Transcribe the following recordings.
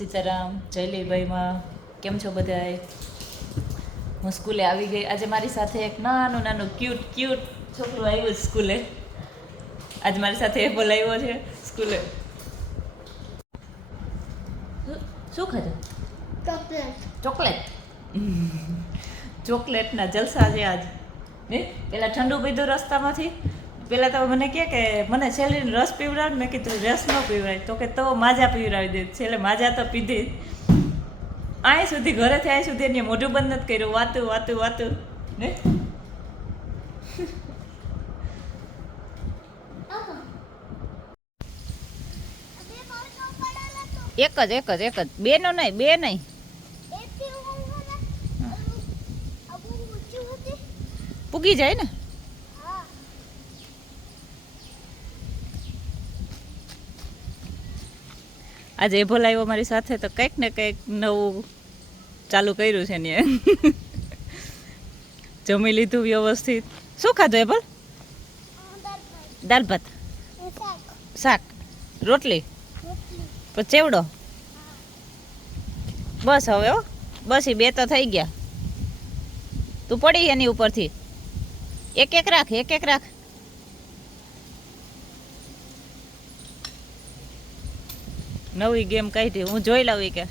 સીતારામ જયલીભાઈમાં કેમ છો બધાએ હું સ્કૂલે આવી ગઈ. આજે મારી સાથે એક નાનું નાનું ક્યુટ ક્યુટ છોકરું આવ્યું સ્કૂલે. આજે મારી સાથે એ બોલાવ્યો છે સ્કૂલે. શું- ખાધું? ચોકલેટ. ચોકલેટ? ચોકલેટના જલસા છે આજ. ને? પેલા ઠંડુ પીધું રસ્તામાંથી. પેલા તો મને કહે કે મને છેલ્લી રસ પીવડાવ મેં કીધું રસ ન પીવડાય તો કે તો માજા પીવડાવી દે. છેલ્લે માજા તો પીધી અહીં સુધી ઘરેથી અહીં સુધી એને મોઢું બંધ નથી કર્યું. વાતું વાતું વાતું. ને? એક જ એક જ એક જ. બે નો. નહીં બે નહીં પૂગી જાય ને? આજે એ ભલાયો મારી સાથે તો કંઈક ને કંઈક નવું ચાલુ કર્યું છે ને. જમી લીધું વ્યવસ્થિત. શું ખાધું ભલ દાળ ભાત. શાક. રોટલી? પછી ચેવડો? બસ હવે હો. બસ એ બે તો થઈ ગયા. તું પડી એની ઉપરથી. એક એક રાખ, એક એક રાખ. નવી ગેમ કાઢી. હું જોઈ લઉં કે.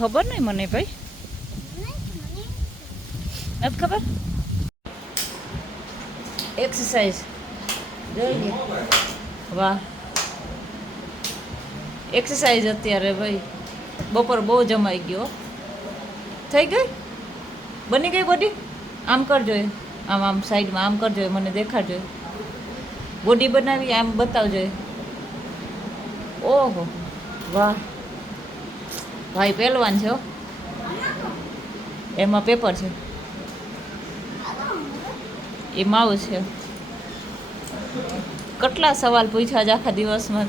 ખબર નહીં મને ભાઈ? નથી ખબર? એક્સરસાઇઝ વાહ. એક્સરસાઇઝ અત્યારે ભાઈ બપોર બહુ જમાઈ ગયો. થઈ ગઈ? બની ગઈ બોડી આમ કરજો એ. આમ આમ સાઈડમાં આમ કરજો એ, મને દેખાડજો બોડી બનાવી આમ બતાવજો એ. ઓહો વાહ. ભાઈ પહેલવાન છે એમાં પેપર છે. એ માઉસ છે. કેટલા સવાલ પૂછ્યા છે આખા દિવસમાં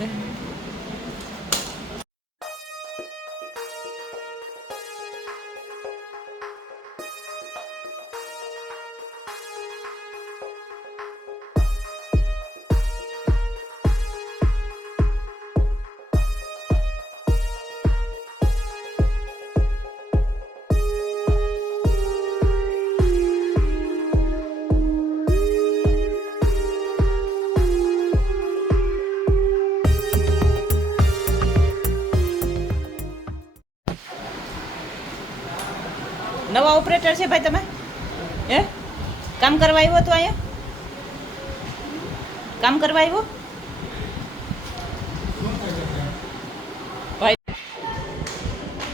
ઓપરેટર છે ભાઈ તમે? હે? કામ કરવા આવ્યો તો અહીંયા? કામ કરવા આવ્યો? ભાઈ,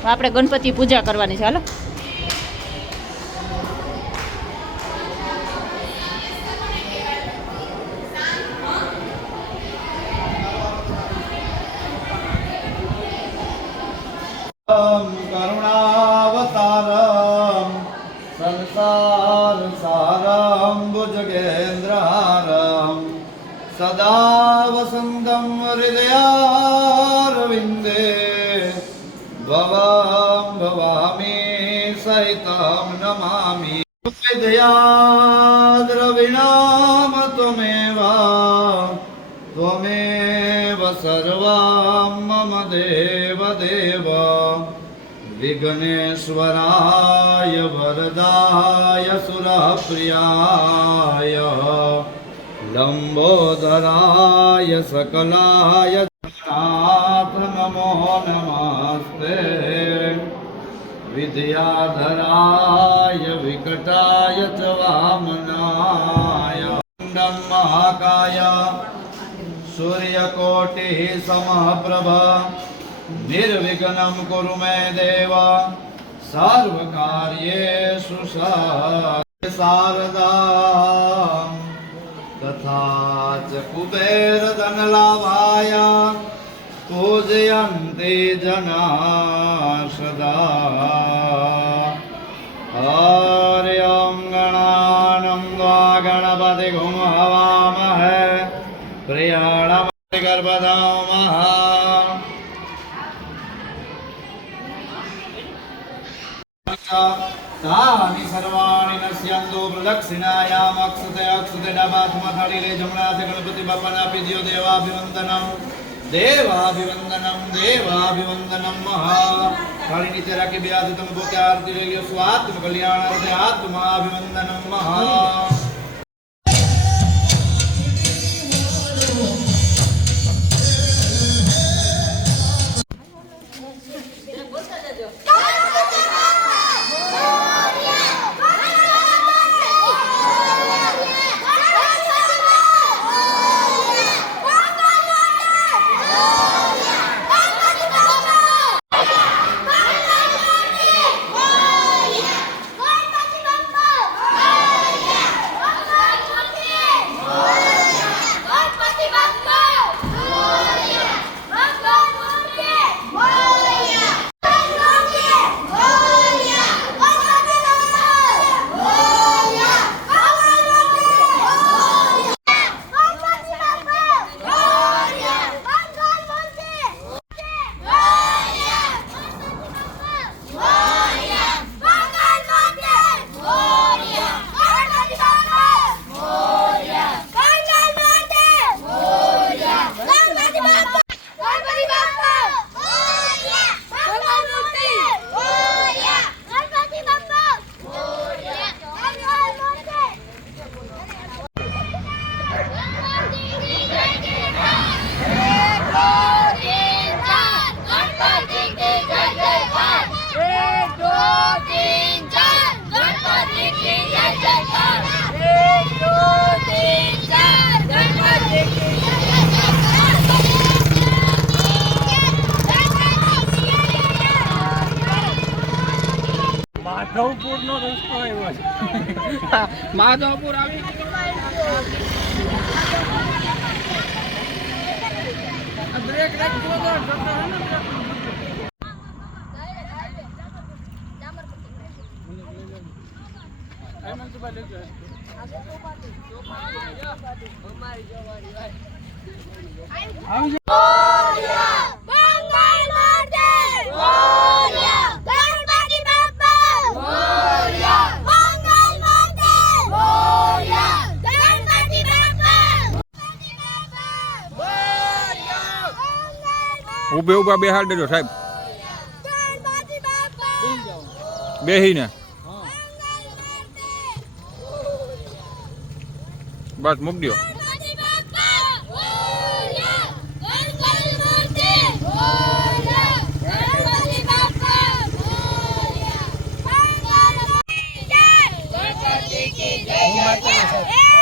આપણે ગણપતિ પૂજા કરવાની છે, હાલો. सदा वसन्तं हृदयारविन्दे भवां भवामि सहितं नमामि विद्याद्रविणाम त्वमेव त्वमेव सर्वं मम देव देव विघ्नेश्वराय वरदाय सुरप्रियाय लम्बोदराय सकलाय नाथ नमो नमस्ते विद्याधराय विकटाय च वामनाय कुण्डं महाकाय सूर्यकोटिः समः प्रभ निर्विघ्नं कुरु मे देव सर्वकार्येषु शारदा તથા ચ કુબેર ધન લાભાયા પૂજયંતે જના સદા હરે ઓમ ગણાનંદા ગણપતિ ગુમ હવામહ પ્રિયાણ ગર્ભધામહ તાની સર્વાણી નશ્યંતો પ્રદક્ષિણાયામ અક્ષતે અક્ષતે ડાબાથમાં થાળી લે જમણા હાથે ગણપતિ બાપાને આપી દ્યો દેવાભિવંદનમ દેવાભિવંદનમ દેવાભિવંદનમ મહા થાળી નીચે રાખી બે હાથે તમે પોતે આરતી લઈ લ્યો સ્વાત્મ કલ્યાણ અર્થે આત્માભિવંદનમ મહા માધવપુર નો રસ્તો આવ્યો છે. માધવપુર આવી. બ્રેક રાખજો તો જતો હે ને. બ્રેક. આવી ઉભે ઊભા બેહાડ દેજો સાહેબ. બેહીને બસ મૂક દો Yeah.